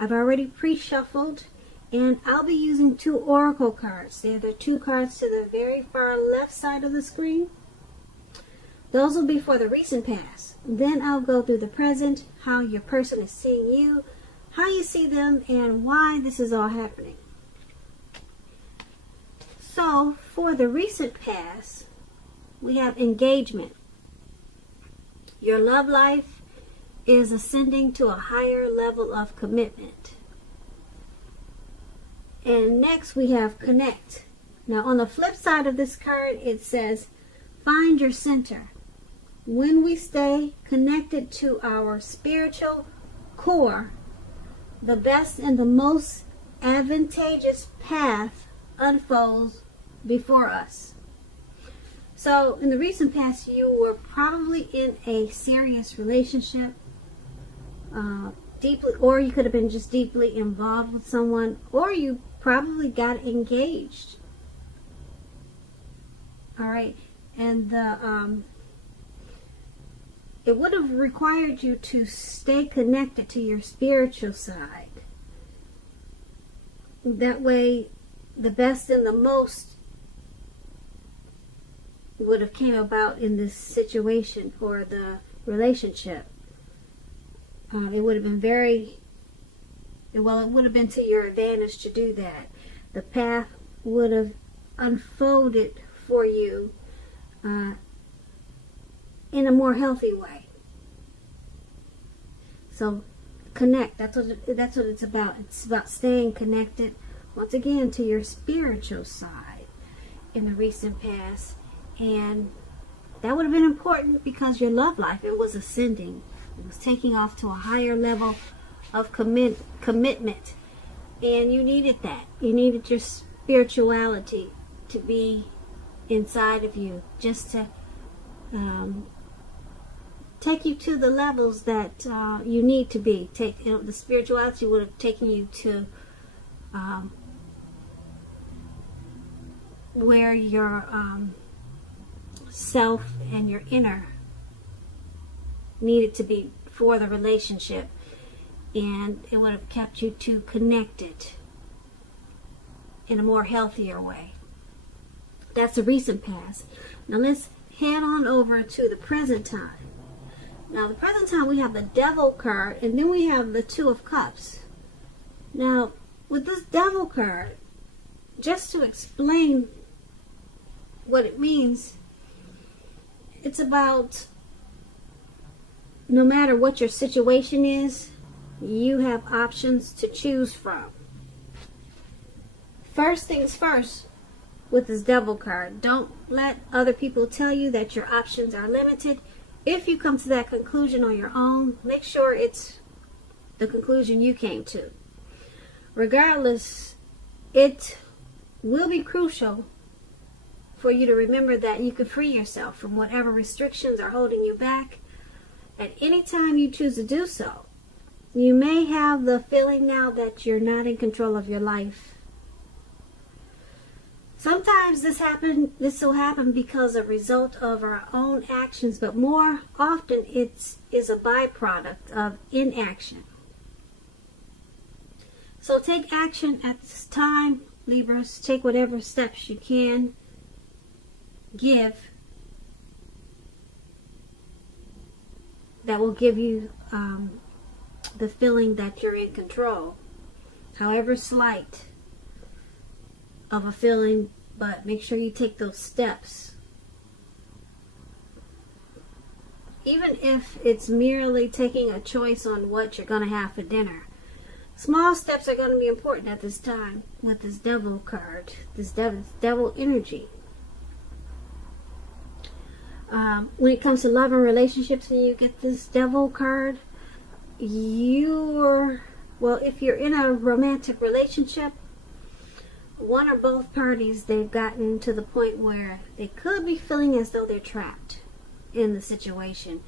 I've already pre-shuffled, and I'll be using 2 oracle cards. They're the 2 cards to the very far left side of the screen. Those will be for the recent past. Then I'll go through the present, how your person is seeing you, how you see them, and why this is all happening. So, for the recent past, we have engagement. Your love life is ascending to a higher level of commitment. And next we have connect. Now on the flip side of this card, it says find your center. When we stay connected to our spiritual core, the best and the most advantageous path unfolds before us. So in the recent past, you were probably in a serious relationship, deeply, or you could have been just deeply involved with someone, or you probably got engaged. All right, and it would have required you to stay connected to your spiritual side. That way, the best and the most would have came about in this situation or the relationship. It would have been it would have been to your advantage to do that. The path would have unfolded for you in a more healthy way. So connect. That's what it's about. It's about staying connected once again to your spiritual side in the recent past, and that would have been important because your love life, it was ascending. It was taking off to a higher level of commitment, and you needed that. You needed your spirituality to be inside of you, just to take you to the levels that you need to be. The spirituality would have taken you to where your self and your inner needed to be for the relationship, and it would have kept you to connected in a more healthier way. That's the recent past. Now let's head on over to the present time. Now the present time, we have the Devil card, and then we have the Two of Cups. Now with this Devil card, just to explain what it means, it's about no matter what your situation is, you have options to choose from. First things first, with this Devil card, don't let other people tell you that your options are limited. If you come to that conclusion on your own, make sure it's the conclusion you came to. Regardless, it will be crucial for you to remember that you can free yourself from whatever restrictions are holding you back at any time you choose to do so. You may have the feeling now that you're not in control of your life. Sometimes this will happen because a result of our own actions, but more often it is a byproduct of inaction. So take action at this time, Libras. Take whatever steps you can give that will give you the feeling that you're in control, however slight of a feeling, but make sure you take those steps. Even if it's merely taking a choice on what you're going to have for dinner. Small steps are going to be important at this time with this Devil card, this devil energy. When it comes to love and relationships and you get this Devil card, if you're in a romantic relationship, one or both parties, they've gotten to the point where they could be feeling as though they're trapped in the situation.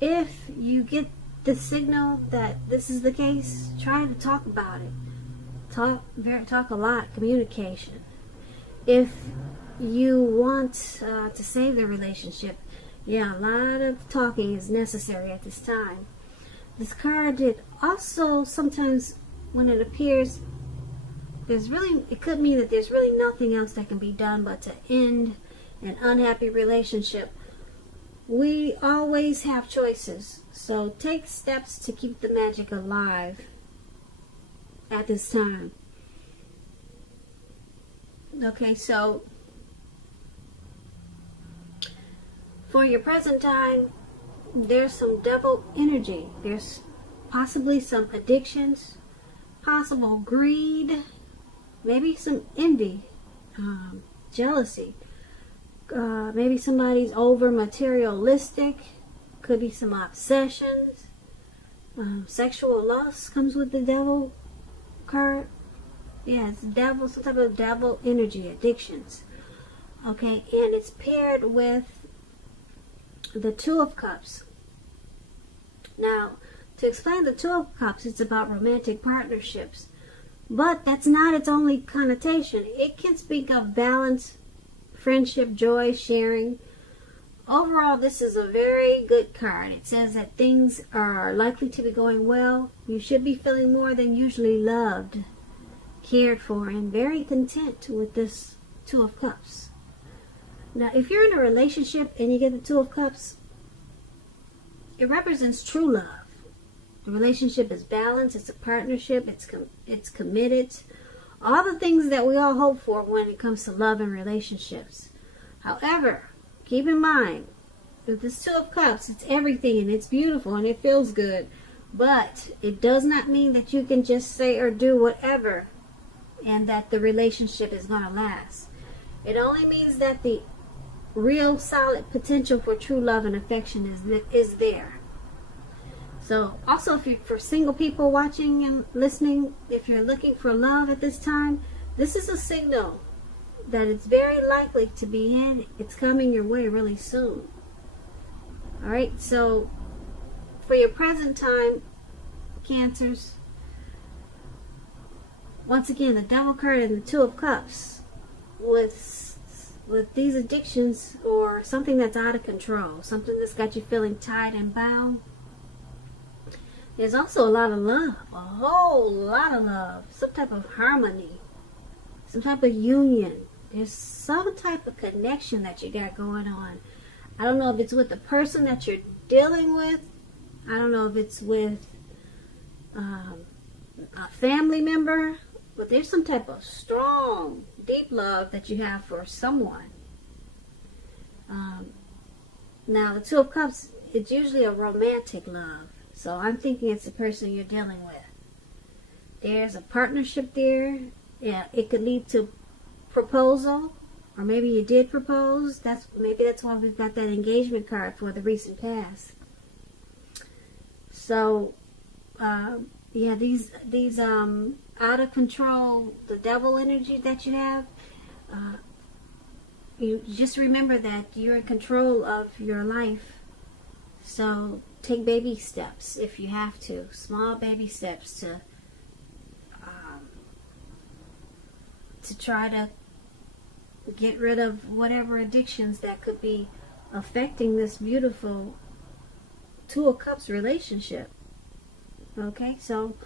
If you get the signal that this is the case, try to talk about it. Talk a lot, communication. If you want to save the relationship, a lot of talking is necessary at this time. This card, it also sometimes when it appears, it could mean that there's really nothing else that can be done but to end an unhappy relationship. We always have choices, so take steps to keep the magic alive at this time. Okay, so for your present time, there's some devil energy. There's possibly some addictions, possible greed, maybe some envy, jealousy. Maybe somebody's over materialistic. Could be some obsessions. Sexual lust comes with the devil card. Yeah, it's devil, some type of devil energy, addictions. Okay, and it's paired with the Two of Cups. Now, to explain the Two of Cups, it's about romantic partnerships. But that's not its only connotation. It can speak of balance, friendship, joy, sharing. Overall, this is a very good card. It says that things are likely to be going well. You should be feeling more than usually loved, cared for, and very content with this Two of Cups. Now, if you're in a relationship and you get the Two of Cups, it represents true love. The relationship is balanced. It's a partnership. It's committed. All the things that we all hope for when it comes to love and relationships. However, keep in mind, with this Two of Cups, it's everything and it's beautiful and it feels good. But it does not mean that you can just say or do whatever and that the relationship is going to last. It only means that the real solid potential for true love and affection is there. So also, if you're for single people watching and listening, if you're looking for love at this time, this is a signal that it's very likely to be in. It's coming your way really soon. Alright, so for your present time, Cancers, once again, the Devil card and the Two of Cups. With these addictions or something that's out of control, something that's got you feeling tied and bound, there's also a lot of love, a whole lot of love, some type of harmony, some type of union. There's some type of connection that you got going on. I don't know if it's with the person that you're dealing with. I don't know if it's with a family member, but there's some type of strong, deep love that you have for someone. Now, the Two of Cups, it's usually a romantic love. So I'm thinking it's the person you're dealing with. There's a partnership there. Yeah, it could lead to proposal, or maybe you did propose. Maybe that's why we've got that engagement card for the recent past. So, yeah, these out of control, the devil energy that you have. You just remember that you're in control of your life. So take baby steps if you have to. Small baby steps to try to get rid of whatever addictions that could be affecting this beautiful Two of Cups relationship. Okay, so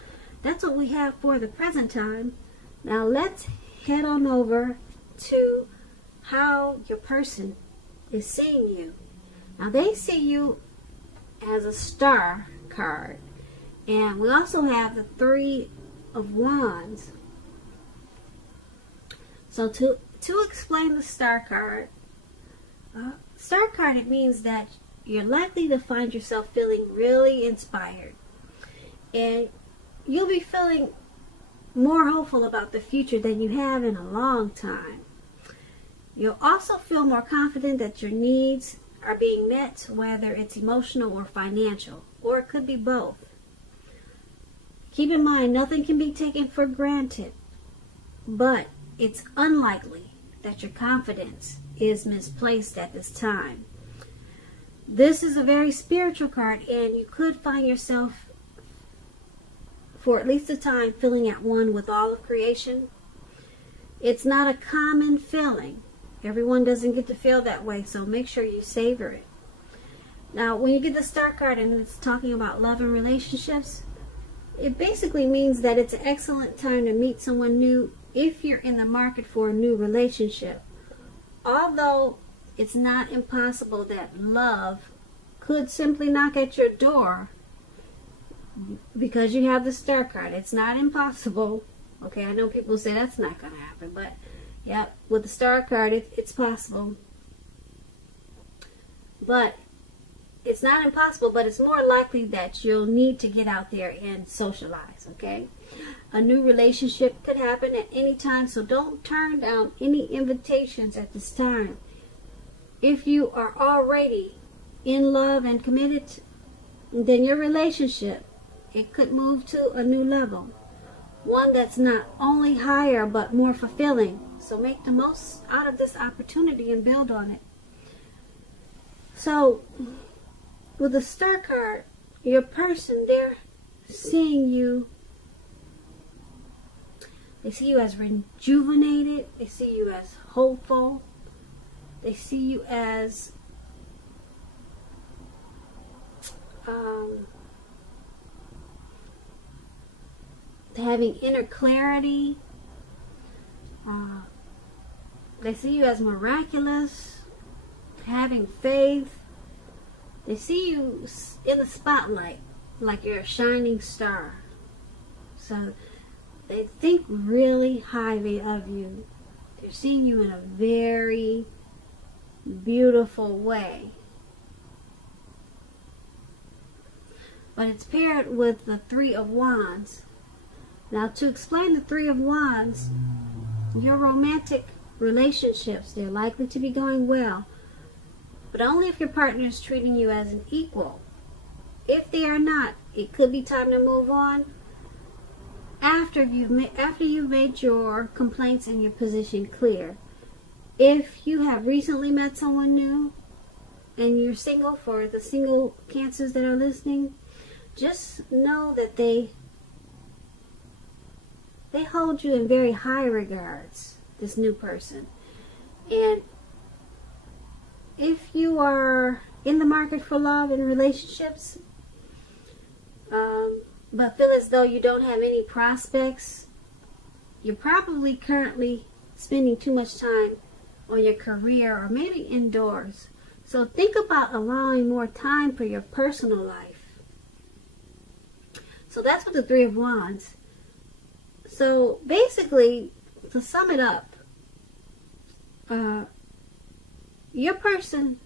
that's what we have for the present time. Now let's head on over to how your person is seeing you. Now they see you as a Star card, and we also have the Three of Wands. So to explain the Star card, it means that you're likely to find yourself feeling really inspired, and you'll be feeling more hopeful about the future than you have in a long time. You'll also feel more confident that your needs are being met, whether it's emotional or financial, or it could be both. Keep in mind, nothing can be taken for granted, but it's unlikely that your confidence is misplaced at this time. This is a very spiritual card, and you could find yourself, for at least a time, feeling at one with all of creation. It's not a common feeling. Everyone doesn't get to feel that way, so make sure you savor it. Now, when you get the Star card and it's talking about love and relationships, it basically means that it's an excellent time to meet someone new if you're in the market for a new relationship. Although it's not impossible that love could simply knock at your door because you have the Star card. It's not impossible. Okay, I know people say that's not going to happen, but yeah, with the Star card, it's possible. But it's not impossible, but it's more likely that you'll need to get out there and socialize, okay? A new relationship could happen at any time, so don't turn down any invitations at this time. If you are already in love and committed, then your relationship, it could move to a new level. One that's not only higher, but more fulfilling. So make the most out of this opportunity and build on it. So, with the Star card, your person, they're seeing you. They see you as rejuvenated. They see you as hopeful. They see you as having inner clarity. They see you as miraculous, having faith. They see you in the spotlight like you're a shining star. So they think really highly of you. They're seeing you in a very beautiful way. But it's paired with the Three of Wands. Now, to explain the Three of Wands, your romantic relationships, they're likely to be going well, but only if your partner is treating you as an equal. If they are not, it could be time to move on after you've made your complaints and your position clear. If you have recently met someone new and you're single, for the single Cancers that are listening, just know that they hold you in very high regards, this new person. And if you are in the market for love and relationships, but feel as though you don't have any prospects, you're probably currently spending too much time on your career or maybe indoors. So think about allowing more time for your personal life. So that's what the Three of Wands. So basically, to sum it up, your person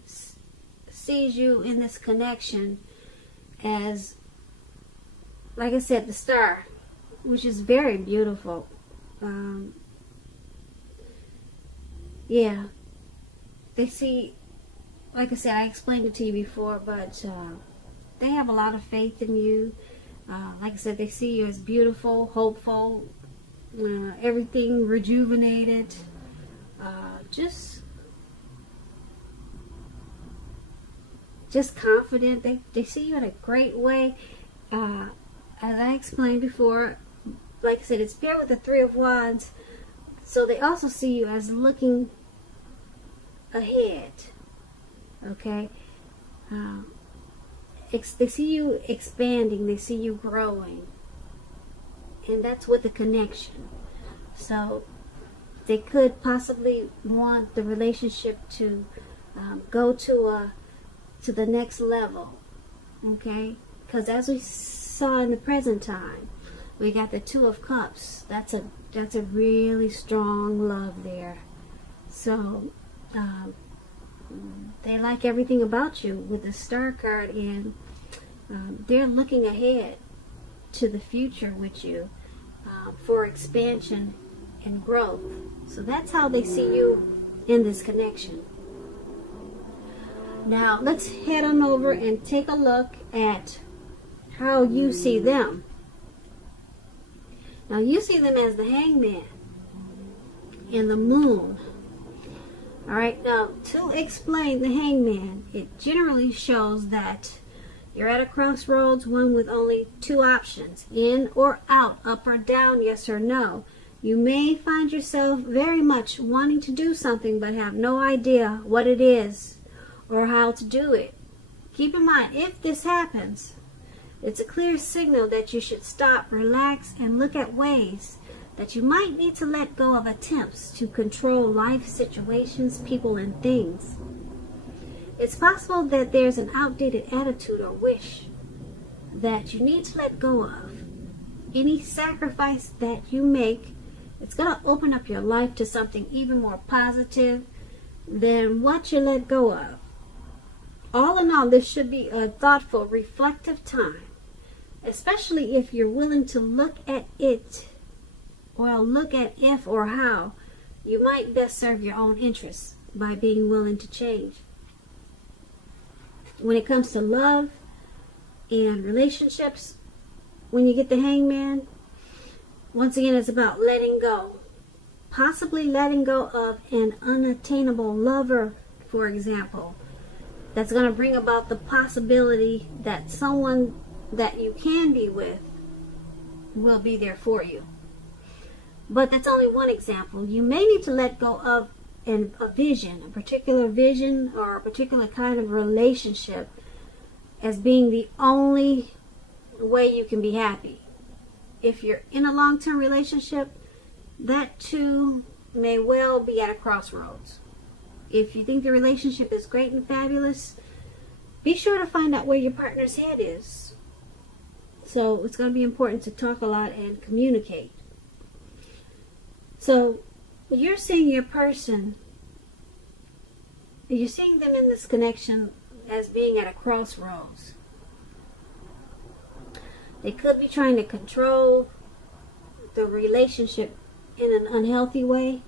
sees you in this connection as, like I said, the Star, which is very beautiful. Yeah, they see, like I said, I explained it to you before, but they have a lot of faith in you. Like I said, they see you as beautiful, hopeful, everything rejuvenated, just confident. They see you in a great way. As I explained before, like I said, it's paired with the Three of Wands, so they also see you as looking ahead. Okay? They see you expanding, they see you growing, and that's with the connection. So they could possibly want the relationship to go to the next level. Okay? Because as we saw in the present time, we got the Two of Cups. That's a really strong love there. So they like everything about you with the Star card, and they're looking ahead to the future with you for expansion and growth. So that's how they see you in this connection. Now let's head on over and take a look at how you see them. Now you see them as the Hangman and the Moon. Alright, now to explain the Hangman, it generally shows that you're at a crossroads, one with only two options, in or out, up or down, yes or no. You may find yourself very much wanting to do something but have no idea what it is or how to do it. Keep in mind, if this happens, It's a clear signal that you should stop, relax, and look at ways that you might need to let go of attempts to control life situations, people, and things. It's possible that there's an outdated attitude or wish that you need to let go of. Any sacrifice that you make, it's going to open up your life to something even more positive than what you let go of. All in all, this should be a thoughtful, reflective time, especially if you're willing to look at it, or look at if or how you might best serve your own interests by being willing to change. When it comes to love and relationships, when you get the Hangman, once again, it's about letting go. Possibly letting go of an unattainable lover, for example, that's going to bring about the possibility that someone that you can be with will be there for you. But that's only one example. You may need to let go of a vision, a particular vision or a particular kind of relationship as being the only way you can be happy. If you're in a long-term relationship, that too may well be at a crossroads. If you think the relationship is great and fabulous, be sure to find out where your partner's head is. So it's going to be important to talk a lot and communicate. So you're seeing your person, you're seeing them in this connection as being at a crossroads. They could be trying to control the relationship in an unhealthy way,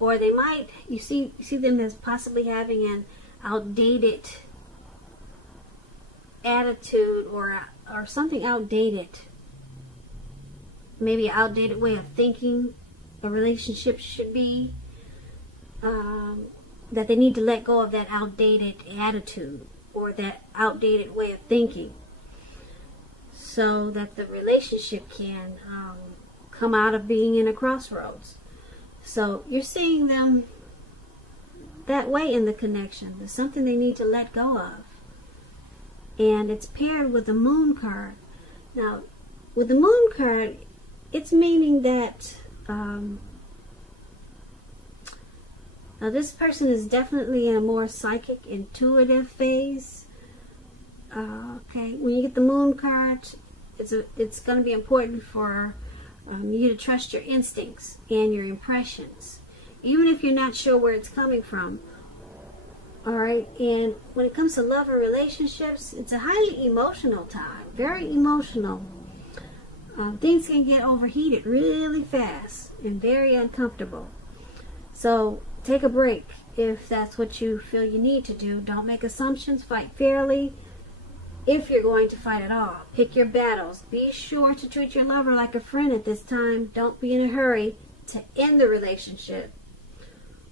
or they might, you see them as possibly having an outdated attitude or something outdated, maybe an outdated way of thinking a relationship should be, that they need to let go of that outdated attitude or that outdated way of thinking so that the relationship can come out of being in a crossroads. So you're seeing them that way in the connection. There's something they need to let go of. And it's paired with the Moon card. Now, with the Moon card, it's meaning that now this person is definitely in a more psychic, intuitive phase. Okay, when you get the Moon card, it's going to be important for you to trust your instincts and your impressions, even if you're not sure where it's coming from. Alright, and when it comes to love and relationships, it's a highly emotional time, very emotional. Things can get overheated really fast and very uncomfortable. So take a break if that's what you feel you need to do. Don't make assumptions, fight fairly. If you're going to fight at all, pick your battles. Be sure to treat your lover like a friend at this time. Don't be in a hurry to end the relationship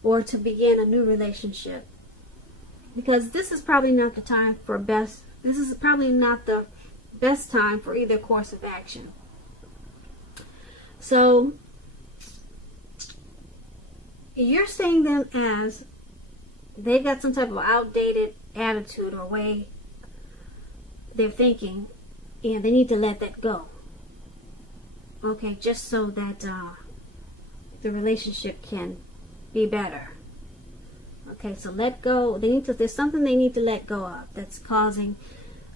or to begin a new relationship, because this is probably not the time for this is probably not the best time for either course of action. So you're seeing them as they've got some type of outdated attitude or way they're thinking, and they need to let that go. Okay, just so that the relationship can be better. Okay, so let go. There's something they need to let go of that's causing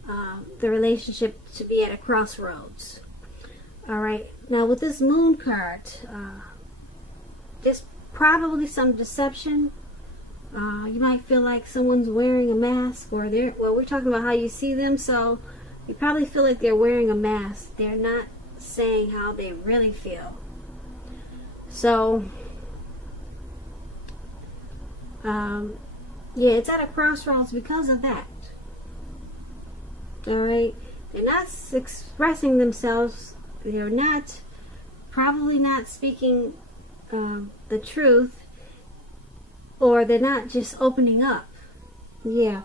the relationship to be at a crossroads. All right. Now with this Moon card, there's probably some deception. You might feel like someone's wearing a mask, or we're talking about how you see them, so you probably feel like they're wearing a mask. They're not saying how they really feel. So, yeah, it's at a crossroads because of that. All right, they're not expressing themselves. They're probably not speaking the truth. Or they're not just opening up. Yeah,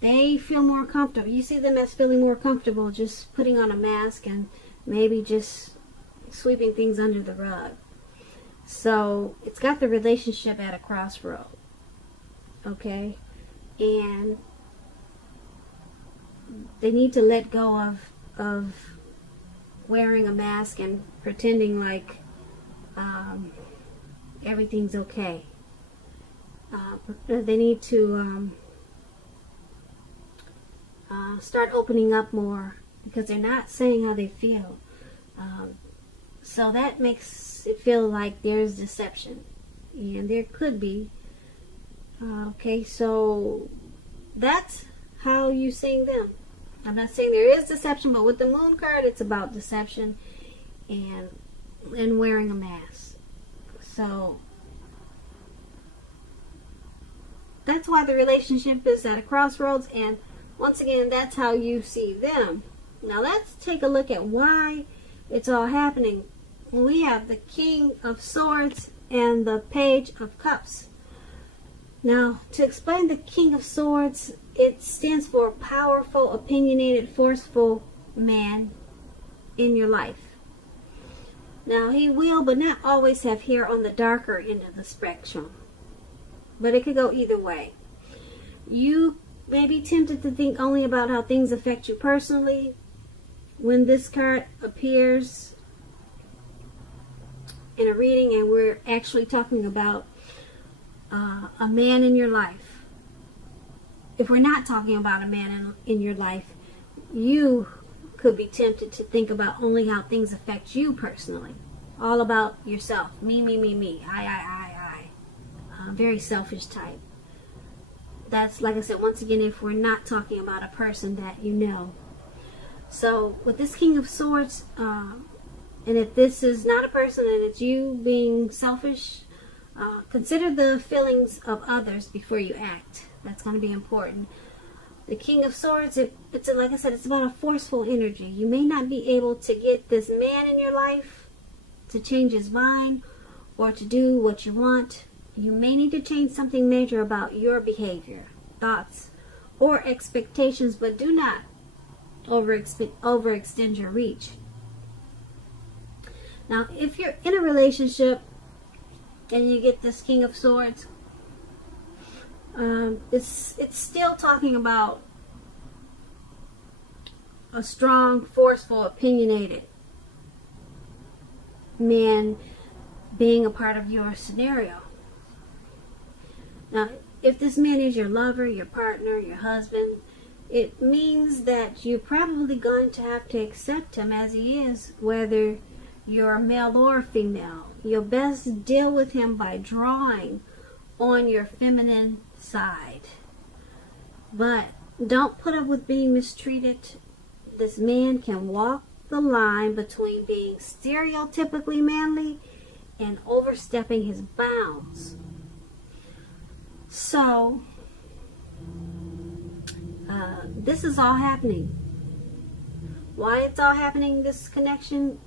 they feel more comfortable. You see them as feeling more comfortable just putting on a mask and maybe just sweeping things under the rug. So it's got the relationship at a crossroad. Okay? And they need to let go of of wearing a mask and pretending like everything's okay. They need to start opening up more, because they're not saying how they feel. So that makes it feel like there's deception, and there could be. Okay, so that's how you seeing them. I'm not saying there is deception, but with the moon card, it's about deception and wearing a mask. So that's why the relationship is at a crossroads, and once again, that's how you see them. Now let's take a look at why it's all happening. We have the King of Swords and the Page of Cups. Now, to explain the King of Swords, it stands for powerful, opinionated, forceful man in your life. Now, he will, but not always, have hair on the darker end of the spectrum. But it could go either way. You may be tempted to think only about how things affect you personally. When this card appears in a reading and we're actually talking about a man in your life, if we're not talking about a man in your life, you could be tempted to think about only how things affect you personally. All about yourself. Me, me, me, me. I. Very selfish type. That's, like I said, once again, if we're not talking about a person that you know. So with this King of Swords, and if this is not a person and it's you being selfish, consider the feelings of others before you act. That's going to be important. The King of Swords, it's like I said, it's about a forceful energy. You may not be able to get this man in your life to change his mind or to do what you want. You may need to change something major about your behavior, thoughts, or expectations, but do not overextend your reach. Now, if you're in a relationship and you get this King of Swords, it's still talking about a strong, forceful, opinionated man being a part of your scenario. Now, if this man is your lover, your partner, your husband, it means that you're probably going to have to accept him as he is, whether you're male or female. You'll best deal with him by drawing on your feminine side. But don't put up with being mistreated. This man can walk the line between being stereotypically manly and overstepping his bounds. So, this is all happening. Why it's all happening, this connection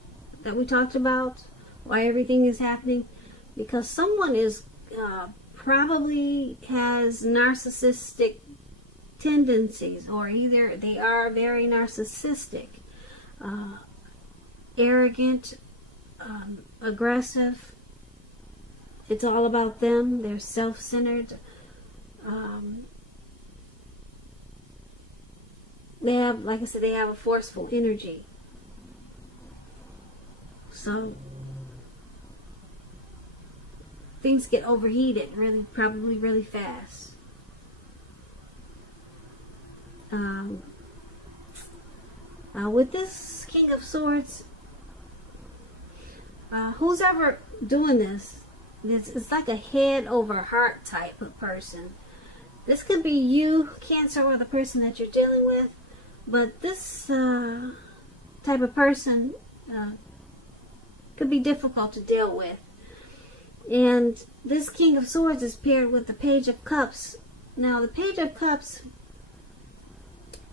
that we talked about, why everything is happening, because someone is probably has narcissistic tendencies, or either they are very narcissistic, arrogant, aggressive. It's all about them. They're self-centered. They have, like I said, they have a forceful energy. So things get overheated probably really fast. With this King of Swords, who's ever doing this, it's like a head over heart type of person. This could be you, Cancer, or the person that you're dealing with. But this type of person could be difficult to deal with. And this King of Swords is paired with the Page of Cups. Now, the Page of Cups,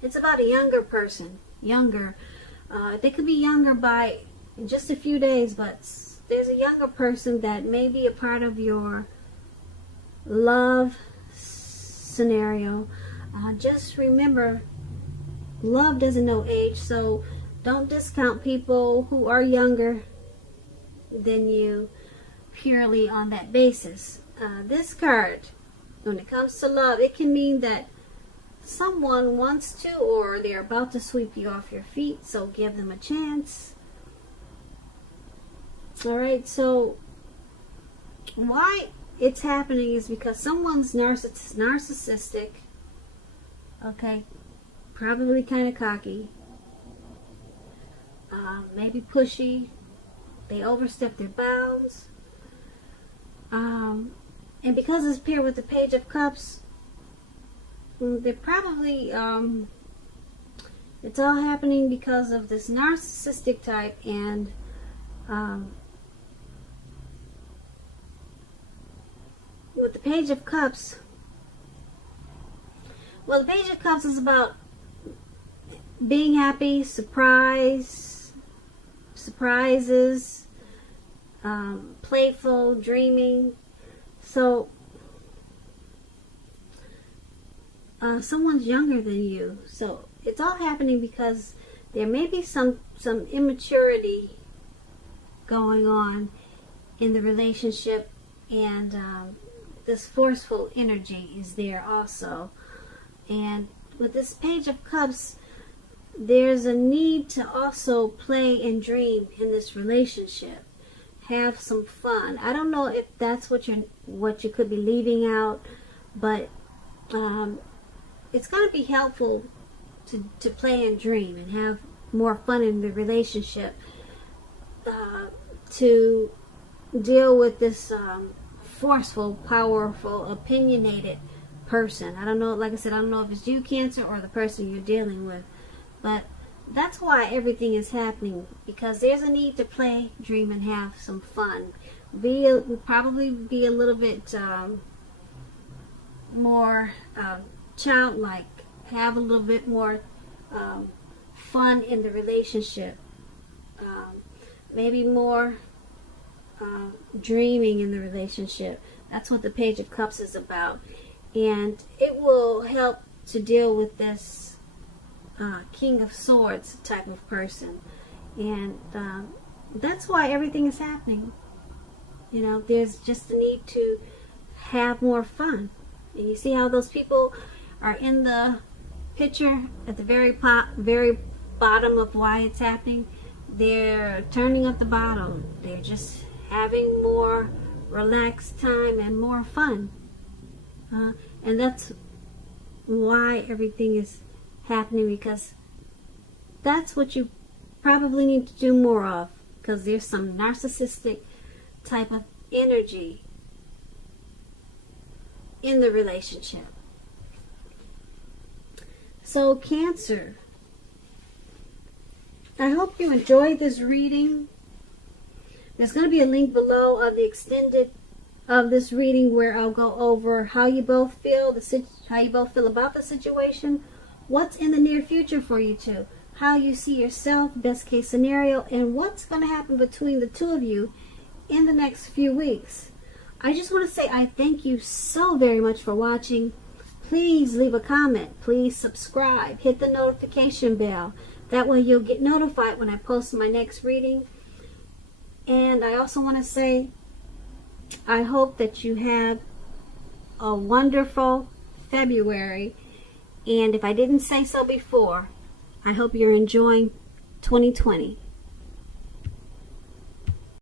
it's about a younger person. Younger. They could be younger by just a few days, but there's a younger person that may be a part of your love scenario. Just remember, love doesn't know age, so don't discount people who are younger than you purely on that basis. This card, when it comes to love, it can mean that someone wants to, or they're about to sweep you off your feet, so give them a chance. All right, so why it's happening is because someone's narcissistic, okay, probably kind of cocky, maybe pushy. They overstep their bounds, and because it's paired with the Page of Cups, they're probably it's all happening because of this narcissistic type. And with the Page of Cups, well, the Page of Cups is about being happy, surprises, playful, dreaming. So someone's younger than you, so it's all happening because there may be some immaturity going on in the relationship, and this forceful energy is there also. And with this Page of Cups, there's a need to also play and dream in this relationship. Have some fun. I don't know if that's what you could be leaving out, but it's going to be helpful to play and dream and have more fun in the relationship, to deal with this forceful, powerful, opinionated person. I don't know, like I said, I don't know if it's you, Cancer, or the person you're dealing with, but that's why everything is happening, because there's a need to play, dream, and have some fun. Probably be a little bit more childlike, have a little bit more fun in the relationship, maybe more dreaming in the relationship. That's what the Page of Cups is about, and it will help to deal with this King of Swords type of person. And that's why everything is happening. You know, there's just a need to have more fun. And you see how those people are in the picture at the very bottom of why it's happening? They're turning up the bottom. They're just having more relaxed time and more fun. And that's why everything is happening, because that's what you probably need to do more of, because there's some narcissistic type of energy in the relationship. So Cancer, I hope you enjoyed this reading. There's going to be a link below of the extended of this reading where I'll go over how you both feel, about the situation, what's in the near future for you two, how you see yourself, best case scenario, and what's going to happen between the two of you in the next few weeks. I just want to say I thank you so very much for watching. Please leave a comment. Please subscribe. Hit the notification bell. That way you'll get notified when I post my next reading. And I also want to say I hope that you have a wonderful February. And if I didn't say so before, I hope you're enjoying 2020.